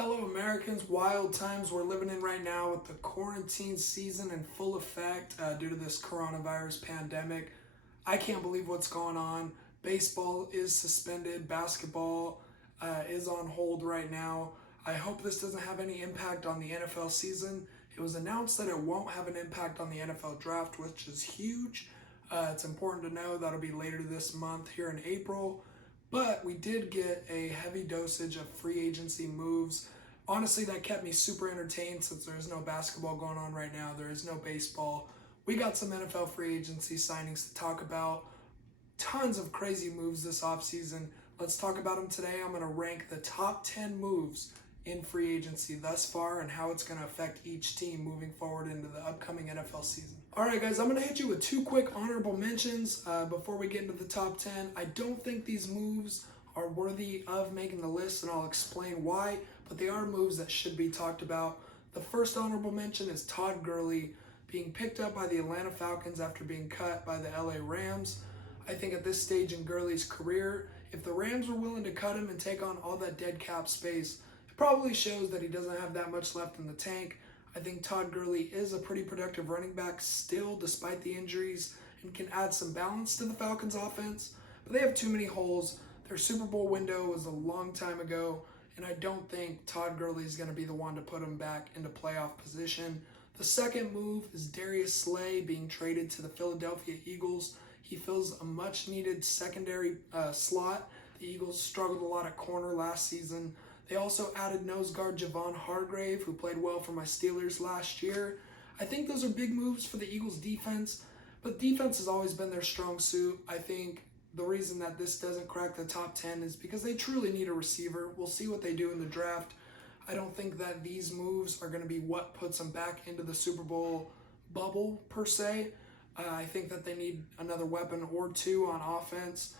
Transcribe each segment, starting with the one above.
Fellow Americans, wild times we're living in right now with the quarantine season in full effect due to this coronavirus pandemic. I can't believe what's going on. Baseball is suspended, basketball is on hold right now. I hope this doesn't have any impact on the NFL season. It was announced that it won't have an impact on the NFL draft, which is huge. It's important to know that'll be later this month here in April. But we did get a heavy dosage of free agency moves. Honestly, that kept me super entertained since there is no basketball going on right now. There is no baseball. We got some NFL free agency signings to talk about. Tons of crazy moves this offseason. Let's talk about them today. I'm going to rank the top 10 moves in free agency thus far and how it's going to affect each team moving forward into the upcoming NFL season. All right, guys, I'm going to hit you with two quick honorable mentions before we get into the top 10. I don't think these moves are worthy of making the list, and I'll explain why, but they are moves that should be talked about. The first honorable mention is Todd Gurley being picked up by the Atlanta Falcons after being cut by the LA Rams. I think at this stage in Gurley's career, if the Rams were willing to cut him and take on all that dead cap space, it probably shows that he doesn't have that much left in the tank. I think Todd Gurley is a pretty productive running back still, despite the injuries, and can add some balance to the Falcons' offense. But they have too many holes. Their Super Bowl window was a long time ago, and I don't think Todd Gurley is going to be the one to put him back into playoff position. The second move is Darius Slay being traded to the Philadelphia Eagles. He fills a much-needed secondary slot. The Eagles struggled a lot at corner last season. They also added nose guard Javon Hargrave, who played well for my Steelers last year. I think those are big moves for the Eagles' defense, but defense has always been their strong suit. I think the reason that this doesn't crack the top 10 is because they truly need a receiver. We'll see what they do in the draft. I don't think that these moves are going to be what puts them back into the Super Bowl bubble, per se. I think that they need another weapon or two on offense,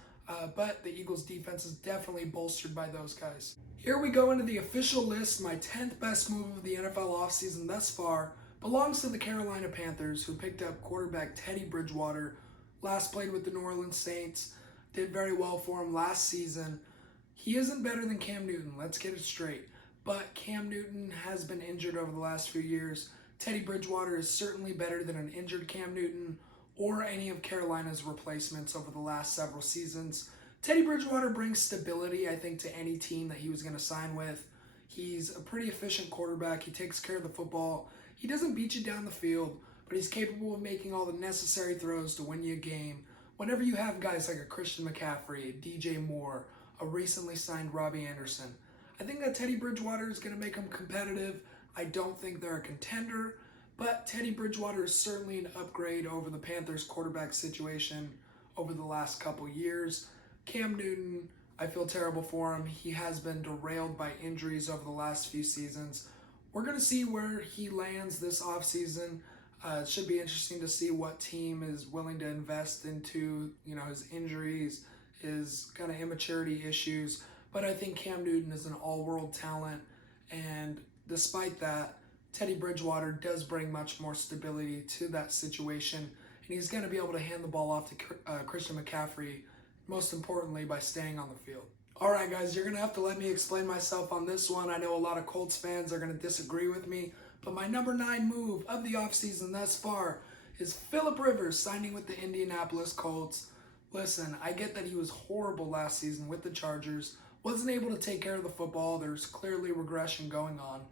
but the Eagles' defense is definitely bolstered by those guys. Here we go into the official list. My 10th best move of the NFL offseason thus far belongs to the Carolina Panthers, who picked up quarterback Teddy Bridgewater. Last played with the New Orleans Saints, did very well for him last season. He isn't better than Cam Newton, let's get it straight. But Cam Newton has been injured over the last few years. Teddy Bridgewater is certainly better than an injured Cam Newton or any of Carolina's replacements over the last several seasons. Teddy Bridgewater brings stability, I think, to any team that he was going to sign with. He's a pretty efficient quarterback. He takes care of the football. He doesn't beat you down the field, but he's capable of making all the necessary throws to win you a game. Whenever you have guys like a Christian McCaffrey, a DJ Moore, a recently signed Robbie Anderson, I think that Teddy Bridgewater is going to make them competitive. I don't think they're a contender, but Teddy Bridgewater is certainly an upgrade over the Panthers quarterback situation over the last couple years. Cam Newton, I feel terrible for him. He has been derailed by injuries over the last few seasons. We're going to see where he lands this offseason. It should be interesting to see what team is willing to invest into, his injuries, his kind of immaturity issues. But I think Cam Newton is an all-world talent, and despite that, Teddy Bridgewater does bring much more stability to that situation, and he's going to be able to hand the ball off to Christian McCaffrey, most importantly by staying on the field. All right, guys, you're going to have to let me explain myself on this one. I know a lot of Colts fans are going to disagree with me, but my number 9 move of the offseason thus far is Phillip Rivers signing with the Indianapolis Colts. Listen, I get that he was horrible last season with the Chargers, wasn't able to take care of the football. There's clearly regression going on.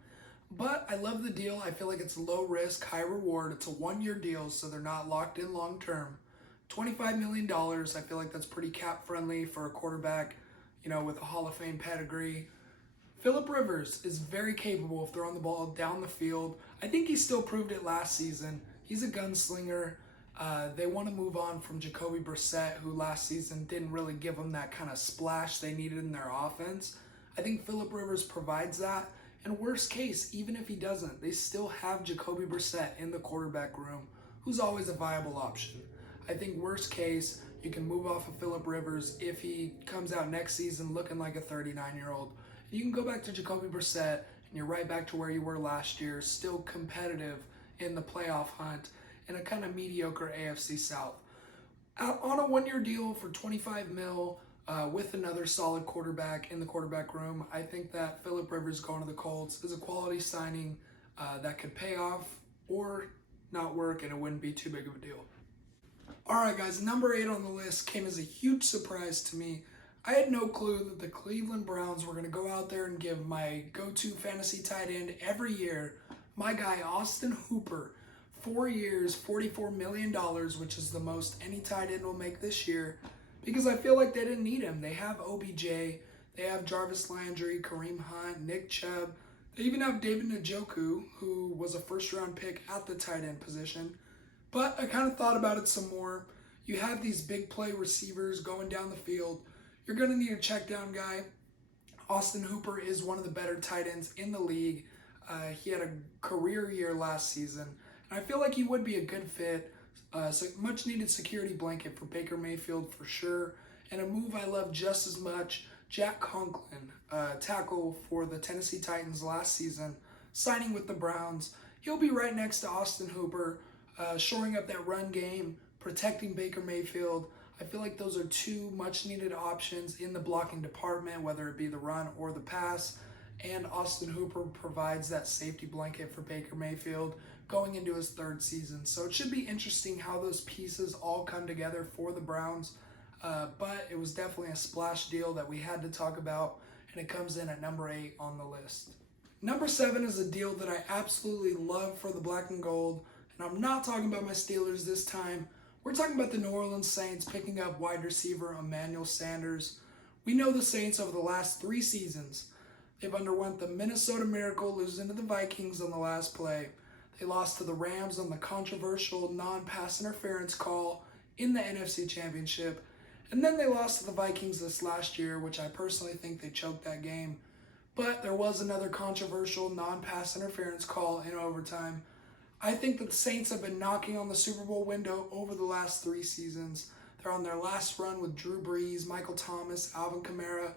But I love the deal. I feel like it's low risk, high reward. It's a 1-year deal, so they're not locked in long term. $25 million, I feel like that's pretty cap friendly for a quarterback, with a Hall of Fame pedigree. Phillip Rivers is very capable of throwing the ball down the field. I think he still proved it last season. He's a gunslinger. They want to move on from Jacoby Brissett, who last season didn't really give them that kind of splash they needed in their offense. I think Phillip Rivers provides that. And worst case, even if he doesn't, they still have Jacoby Brissett in the quarterback room, who's always a viable option. I think worst case, you can move off of Phillip Rivers if he comes out next season looking like a 39-year-old. You can go back to Jacoby Brissett, and you're right back to where you were last year, still competitive in the playoff hunt in a kind of mediocre AFC South. On a 1-year deal for $25 million, with another solid quarterback in the quarterback room. I think that Phillip Rivers going to the Colts is a quality signing that could pay off or not work, and it wouldn't be too big of a deal. All right, guys, number 8 on the list came as a huge surprise to me. I had no clue that the Cleveland Browns were going to go out there and give my go-to fantasy tight end every year, my guy Austin Hooper, 4 years, $44 million, which is the most any tight end will make this year, because I feel like they didn't need him. They have OBJ, they have Jarvis Landry, Kareem Hunt, Nick Chubb. They even have David Njoku, who was a first-round pick at the tight end position. But I kind of thought about it some more. You have these big play receivers going down the field. You're going to need a check down guy. Austin Hooper is one of the better tight ends in the league. He had a career year last season. And I feel like he would be a good fit. So much needed security blanket for Baker Mayfield for sure. And a move I love just as much, Jack Conklin, tackle for the Tennessee Titans last season, signing with the Browns. He'll be right next to Austin Hooper, shoring up that run game, protecting Baker Mayfield. I feel like those are two much needed options in the blocking department, whether it be the run or the pass. And Austin Hooper provides that safety blanket for Baker Mayfield going into his 3rd season. So it should be interesting how those pieces all come together for the Browns. But it was definitely a splash deal that we had to talk about, and it comes in at number 8 on the list. Number 7 is a deal that I absolutely love for the black and gold, and I'm not talking about my Steelers this time. We're talking about the New Orleans Saints picking up wide receiver Emmanuel Sanders. We know the Saints over the last 3 seasons. They've underwent the Minnesota Miracle, losing to the Vikings on the last play. They lost to the Rams on the controversial non-pass interference call in the NFC Championship. And then they lost to the Vikings this last year, which I personally think they choked that game. But there was another controversial non-pass interference call in overtime. I think that the Saints have been knocking on the Super Bowl window over the last 3 seasons. They're on their last run with Drew Brees, Michael Thomas, Alvin Kamara,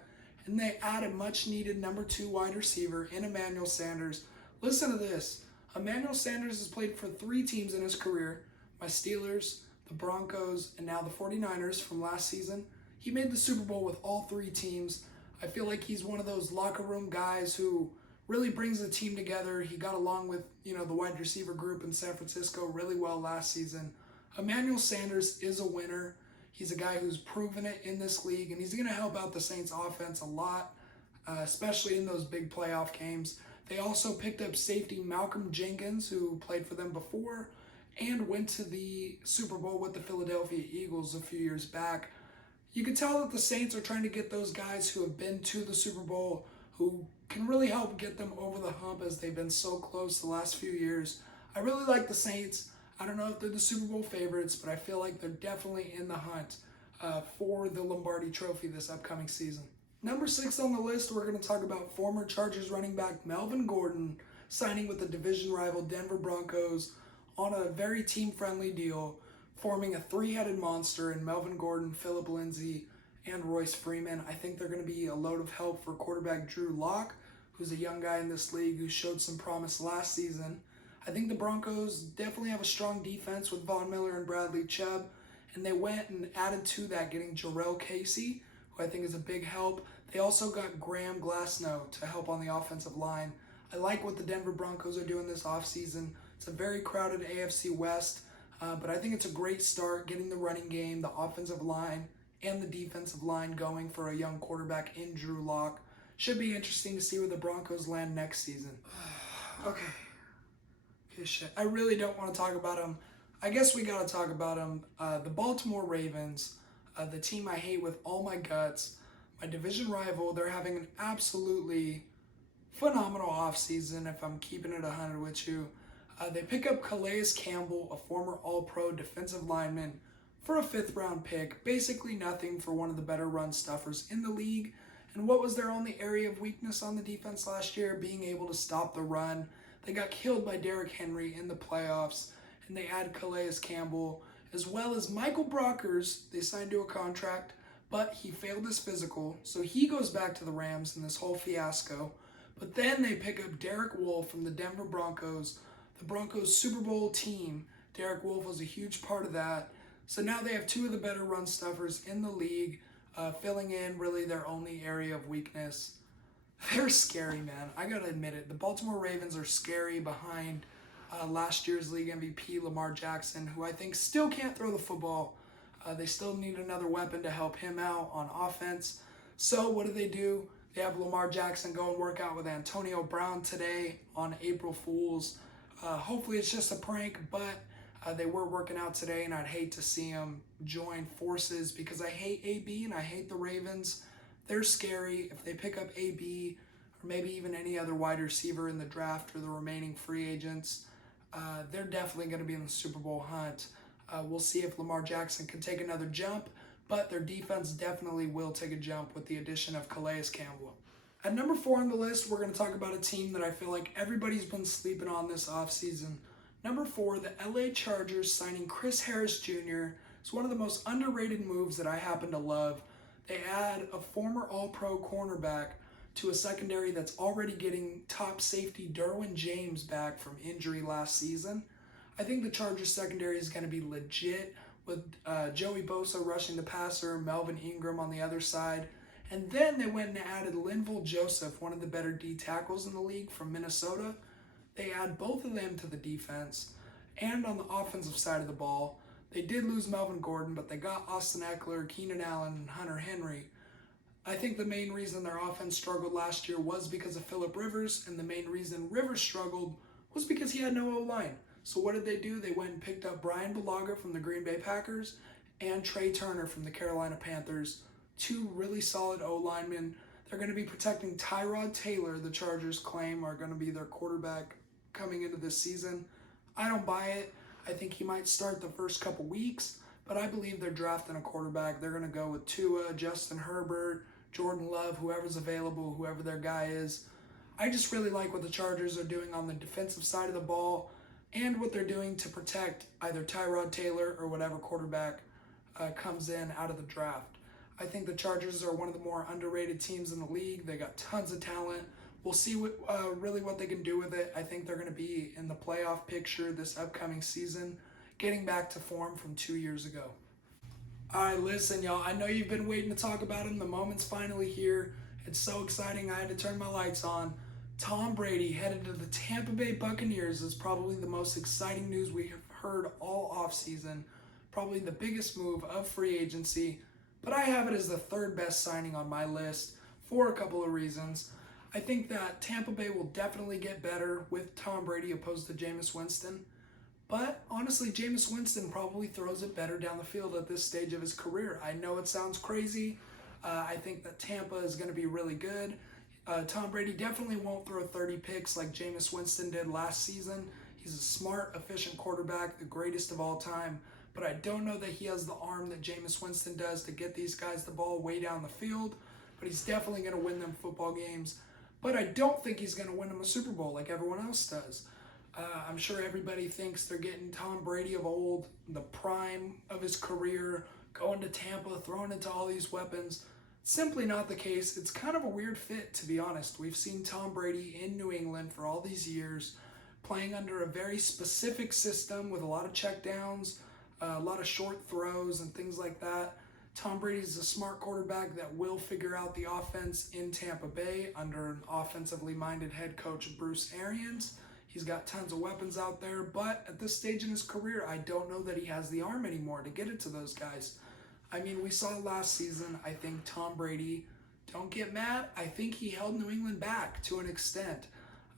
and they add a much-needed number 2 wide receiver in Emmanuel Sanders. Listen to this. Emmanuel Sanders has played for 3 teams in his career, my Steelers, the Broncos, and now the 49ers from last season. He made the Super Bowl with all 3 teams. I feel like he's one of those locker room guys who really brings the team together. He got along with, the wide receiver group in San Francisco really well last season. Emmanuel Sanders is a winner. He's a guy who's proven it in this league, and he's going to help out the Saints offense a lot, especially in those big playoff games. They also picked up safety Malcolm Jenkins, who played for them before and went to the Super Bowl with the Philadelphia Eagles a few years back. You can tell that the Saints are trying to get those guys who have been to the Super Bowl, who can really help get them over the hump as they've been so close the last few years. I really like the Saints. I don't know if they're the Super Bowl favorites, but I feel like they're definitely in the hunt for the Lombardi Trophy this upcoming season. Number 6 on the list, we're going to talk about former Chargers running back Melvin Gordon signing with the division rival Denver Broncos on a very team-friendly deal, forming a 3-headed monster in Melvin Gordon, Phillip Lindsay, and Royce Freeman. I think they're going to be a load of help for quarterback Drew Lock, who's a young guy in this league who showed some promise last season. I think the Broncos definitely have a strong defense with Von Miller and Bradley Chubb, and they went and added to that, getting Jarrell Casey, who I think is a big help. They also got Graham Glasnow to help on the offensive line. I like what the Denver Broncos are doing this offseason. It's a very crowded AFC West, but I think it's a great start getting the running game, the offensive line, and the defensive line going for a young quarterback in Drew Lock. Should be interesting to see where the Broncos land next season. Okay, shit. I really don't want to talk about them. I guess we got to talk about them. The Baltimore Ravens, the team I hate with all my guts, my division rival. They're having an absolutely phenomenal offseason, if I'm keeping it 100 with you. They pick up Calais Campbell, a former All-Pro defensive lineman, for a 5th-round pick. Basically nothing for one of the better run stuffers in the league. And what was their only area of weakness on the defense last year? Being able to stop the run. They got killed by Derrick Henry in the playoffs, and they add Calais Campbell, as well as Michael Brockers. They signed to a contract, but he failed his physical, so he goes back to the Rams in this whole fiasco. But then they pick up Derek Wolfe from the Denver Broncos, the Broncos Super Bowl team. Derek Wolfe was a huge part of that. So now they have 2 of the better run stuffers in the league. filling in really their only area of weakness. They're scary, man. I gotta admit it. The Baltimore Ravens are scary behind last year's league MVP Lamar Jackson, who I think still can't throw the football. They still need another weapon to help him out on offense. So what do? They have Lamar Jackson go and work out with Antonio Brown today on April Fool's. Hopefully it's just a prank, but they were working out today, and I'd hate to see them join forces because I hate AB and I hate the Ravens. They're scary. If they pick up AB or maybe even any other wide receiver in the draft or the remaining free agents, they're definitely going to be in the Super Bowl hunt. We'll see if Lamar Jackson can take another jump, but their defense definitely will take a jump with the addition of Calais Campbell. At number 4 on the list, we're going to talk about a team that I feel like everybody's been sleeping on this offseason. Number 4, the LA Chargers signing Chris Harris Jr. is one of the most underrated moves that I happen to love. They add a former All-Pro cornerback to a secondary that's already getting top safety Derwin James back from injury last season. I think the Chargers secondary is going to be legit with Joey Bosa rushing the passer, Melvin Ingram on the other side. And then they went and added Linval Joseph, one of the better D tackles in the league from Minnesota. They add both of them to the defense. And on the offensive side of the ball, they did lose Melvin Gordon, but they got Austin Eckler, Keenan Allen, and Hunter Henry. I think the main reason their offense struggled last year was because of Phillip Rivers, and the main reason Rivers struggled was because he had no O-line. So what did they do? They went and picked up Brian Bulaga from the Green Bay Packers and Trey Turner from the Carolina Panthers. 2 really solid O-linemen. They're going to be protecting Tyrod Taylor, the Chargers claim are going to be their quarterback coming into this season. I don't buy it. I think he might start the first couple weeks, but I believe they're drafting a quarterback. They're going to go with Tua, Justin Herbert, Jordan Love, whoever's available, whoever their guy is. I just really like what the Chargers are doing on the defensive side of the ball and what they're doing to protect either Tyrod Taylor or whatever quarterback comes in out of the draft. I think the Chargers are one of the more underrated teams in the league. They got tons of talent. We'll see really what they can do with it. I think they're going to be in the playoff picture this upcoming season, getting back to form from 2 years ago. All right, listen, y'all. I know you've been waiting to talk about him. The moment's finally here. It's so exciting. I had to turn my lights on. Tom Brady headed to the Tampa Bay Buccaneers is probably the most exciting news we have heard all offseason. Probably the biggest move of free agency. But I have it as the 3rd best signing on my list for a couple of reasons. I think that Tampa Bay will definitely get better with Tom Brady opposed to Jameis Winston. But honestly, Jameis Winston probably throws it better down the field at this stage of his career. I know it sounds crazy. I think that Tampa is going to be really good. Tom Brady definitely won't throw 30 picks like Jameis Winston did last season. He's a smart, efficient quarterback, the greatest of all time. But I don't know that he has the arm that Jameis Winston does to get these guys the ball way down the field. But he's definitely going to win them football games. But I don't think he's going to win them a Super Bowl like everyone else does. I'm sure everybody thinks they're getting Tom Brady of old, the prime of his career, going to Tampa, throwing into all these weapons. Simply not the case. It's kind of a weird fit, to be honest. We've seen Tom Brady in New England for all these years, playing under a very specific system with a lot of checkdowns, a lot of short throws and things like that. Tom Brady's a smart quarterback that will figure out the offense in Tampa Bay under an offensively minded head coach, Bruce Arians. He's got tons of weapons out there, but at this stage in his career, I don't know that he has the arm anymore to get it to those guys. I mean, we saw last season, I think Tom Brady, don't get mad, I think he held New England back to an extent.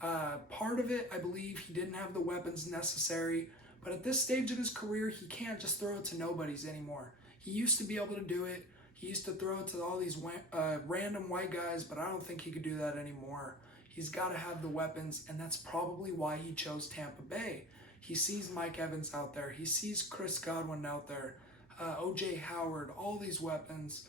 Part of it, I believe he didn't have the weapons necessary, but at this stage in his career, he can't just throw it to nobodies anymore. He used to be able to do it. He used to throw it to all these random white guys, but I don't think he could do that anymore. He's got to have the weapons, and that's probably why he chose Tampa Bay. He sees Mike Evans out there. He sees Chris Godwin out there. O.J. Howard, all these weapons.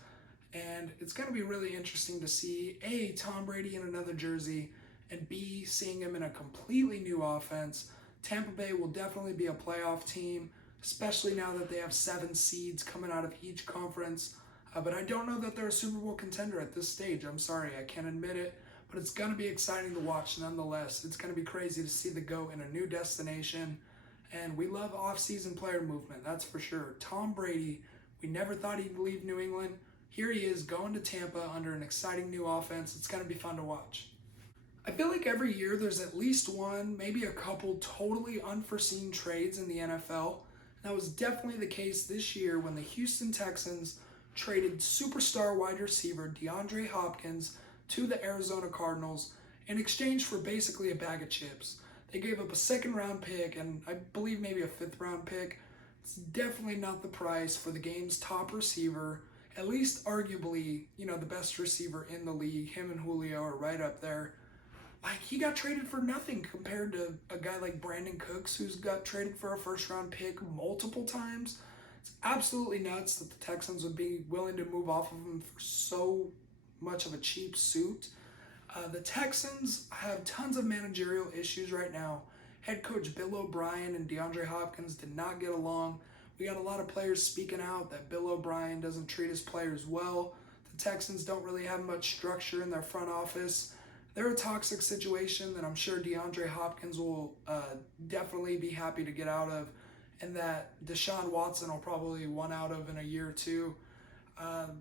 And it's going to be really interesting to see, A, Tom Brady in another jersey, and B, seeing him in a completely new offense. Tampa Bay will definitely be a playoff team, especially now that they have 7 seeds coming out of each conference. But I don't know that they're a Super Bowl contender at this stage. I'm sorry, I can't admit it. But it's going to be exciting to watch nonetheless. It's going to be crazy to see the GOAT in a new destination. And we love off-season player movement, that's for sure. Tom Brady, we never thought he'd leave New England. here he is going to Tampa under an exciting new offense. It's going to be fun to watch. I feel like every year there's at least one, maybe a couple totally unforeseen trades in the NFL. That was definitely the case this year when the Houston Texans traded superstar wide receiver DeAndre Hopkins to the Arizona Cardinals in exchange for basically a bag of chips. They gave up a second-round pick and I believe maybe a fifth-round pick. It's definitely not the price for the game's top receiver, at least arguably, the best receiver in the league. Him and Julio are right up there. Like, he got traded for nothing compared to a guy like Brandon Cooks, who's got traded for a first-round pick multiple times. It's absolutely nuts that the Texans would be willing to move off of him for so much of a cheap suit. The Texans have tons of managerial issues right now. Head coach Bill O'Brien and DeAndre Hopkins did not get along. We got a lot of players speaking out that Bill O'Brien doesn't treat his players well. The Texans don't really have much structure in their front office. They're a toxic situation that I'm sure DeAndre Hopkins will definitely be happy to get out of, and that Deshaun Watson will probably want out of in a year or two.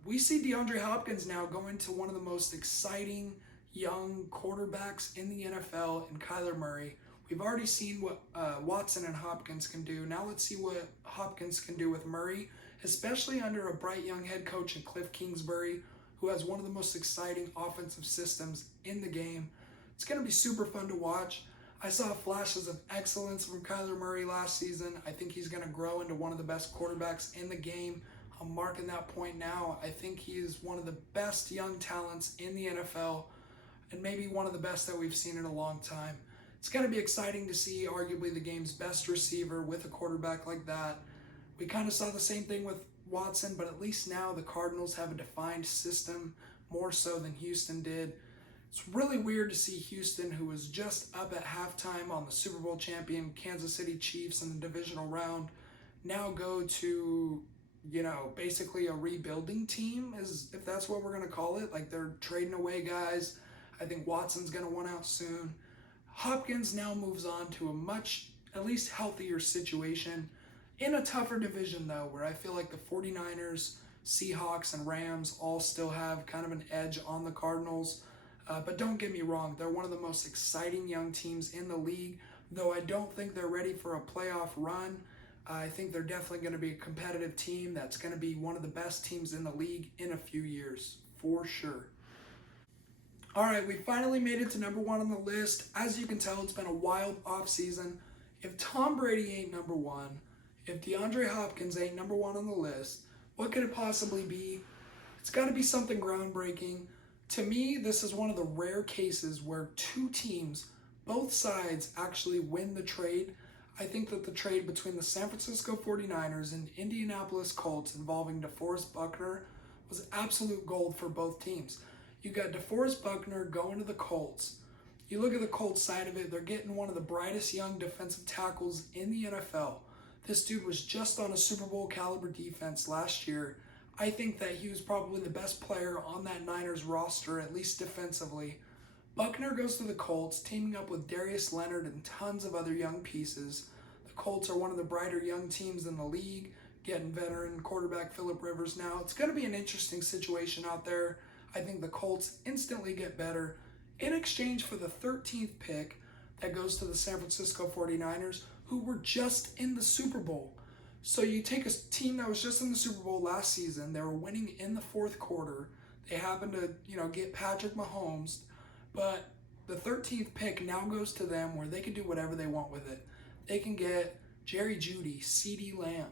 We see DeAndre Hopkins now going to one of the most exciting young quarterbacks in the NFL in Kyler Murray. We've already seen what Watson and Hopkins can do. Now let's see what Hopkins can do with Murray, especially under a bright young head coach in Cliff Kingsbury, who has one of the most exciting offensive systems in the game. It's going to be super fun to watch. I saw flashes of excellence from Kyler Murray last season. I think he's going to grow into one of the best quarterbacks in the game. I'm marking that point now. I think he is one of the best young talents in the NFL and maybe one of the best that we've seen in a long time. It's going to be exciting to see arguably the game's best receiver with a quarterback like that. We kind of saw the same thing with Watson, but at least now the Cardinals have a defined system more so than Houston did. It's really weird to see Houston, who was just up at halftime on the Super Bowl champion Kansas City Chiefs in the divisional round, now go to, basically a rebuilding team, if that's what we're going to call it. Like, they're trading away guys. I think Watson's going to want out soon. Hopkins now moves on to a much, at least healthier situation in a tougher division, though, where I feel like the 49ers, Seahawks, and Rams all still have kind of an edge on the Cardinals. But don't get me wrong, they're one of the most exciting young teams in the league, though I don't think they're ready for a playoff run. I think they're definitely going to be a competitive team that's going to be one of the best teams in the league in a few years, for sure. All right, we finally made it to number one on the list. As you can tell, it's been a wild offseason. If Tom Brady ain't number one, if DeAndre Hopkins ain't number one on the list, what could it possibly be? It's got to be something groundbreaking. To me, this is one of the rare cases where two teams, both sides, actually win the trade. I think that the trade between the San Francisco 49ers and Indianapolis Colts involving DeForest Buckner was absolute gold for both teams. You got DeForest Buckner going to the Colts. You look at the Colts side of it, they're getting one of the brightest young defensive tackles in the NFL. This dude was just on a Super Bowl caliber defense last year. I think that he was probably the best player on that Niners roster, at least defensively. Buckner goes to the Colts, teaming up with Darius Leonard and tons of other young pieces. The Colts are one of the brighter young teams in the league, getting veteran quarterback Phillip Rivers now. It's going to be an interesting situation out there. I think the Colts instantly get better in exchange for the 13th pick that goes to the San Francisco 49ers, who were just in the Super Bowl. So you take a team that was just in the Super Bowl last season, they were winning in the fourth quarter. They happened to, get Patrick Mahomes, but the 13th pick now goes to them where they can do whatever they want with it. They can get Jerry Jeudy, CeeDee Lamb,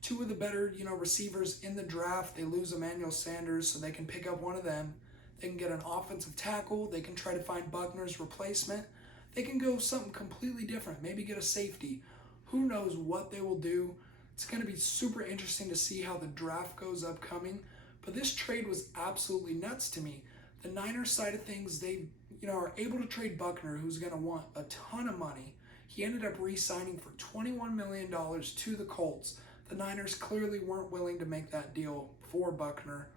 two of the better, receivers in the draft. They lose Emmanuel Sanders, so they can pick up one of them. They can get an offensive tackle. They can try to find Buckner's replacement. They can go something completely different, maybe get a safety. Who knows what they will do. It's going to be super interesting to see how the draft goes upcoming. But this trade was absolutely nuts to me. The Niners side of things, they are able to trade Buckner, who's going to want a ton of money. He ended up re-signing for $21 million to the Colts. The Niners clearly weren't willing to make that deal for Buckner.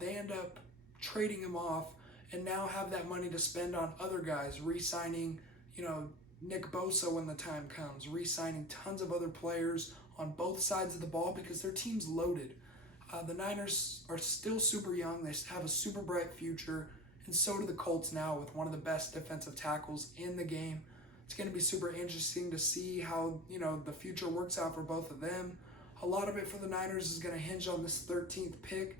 They end up trading him off and now have that money to spend on other guys, re-signing, Nick Bosa when the time comes, re-signing tons of other players on both sides of the ball because their team's loaded. The Niners are still super young. They have a super bright future, and so do the Colts now with one of the best defensive tackles in the game. It's going to be super interesting to see how, the future works out for both of them. A lot of it for the Niners is going to hinge on this 13th pick,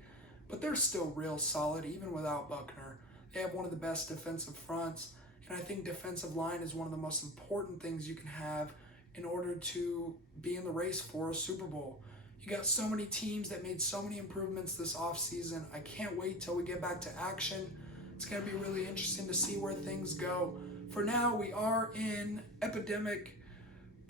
but they're still real solid even without Buckner. They have one of the best defensive fronts, and I think defensive line is one of the most important things you can have in order to be in the race for a Super Bowl. You got so many teams that made so many improvements this offseason. I can't wait till we get back to action. It's going to be really interesting to see where things go. For now, we are in epidemic,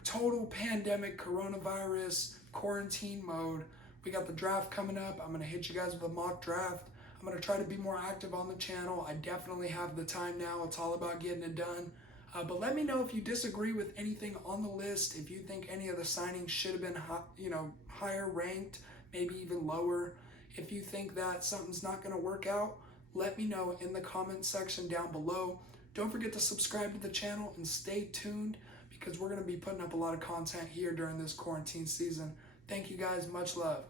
total pandemic, coronavirus, quarantine mode. We got the draft coming up. I'm going to hit you guys with a mock draft. I'm going to try to be more active on the channel. I definitely have the time now. It's all about getting it done. But let me know if you disagree with anything on the list, if you think any of the signings should have been higher ranked, maybe even lower. If you think that something's not going to work out, let me know in the comment section down below. Don't forget to subscribe to the channel and stay tuned because we're going to be putting up a lot of content here during this quarantine season. Thank you guys. Much love.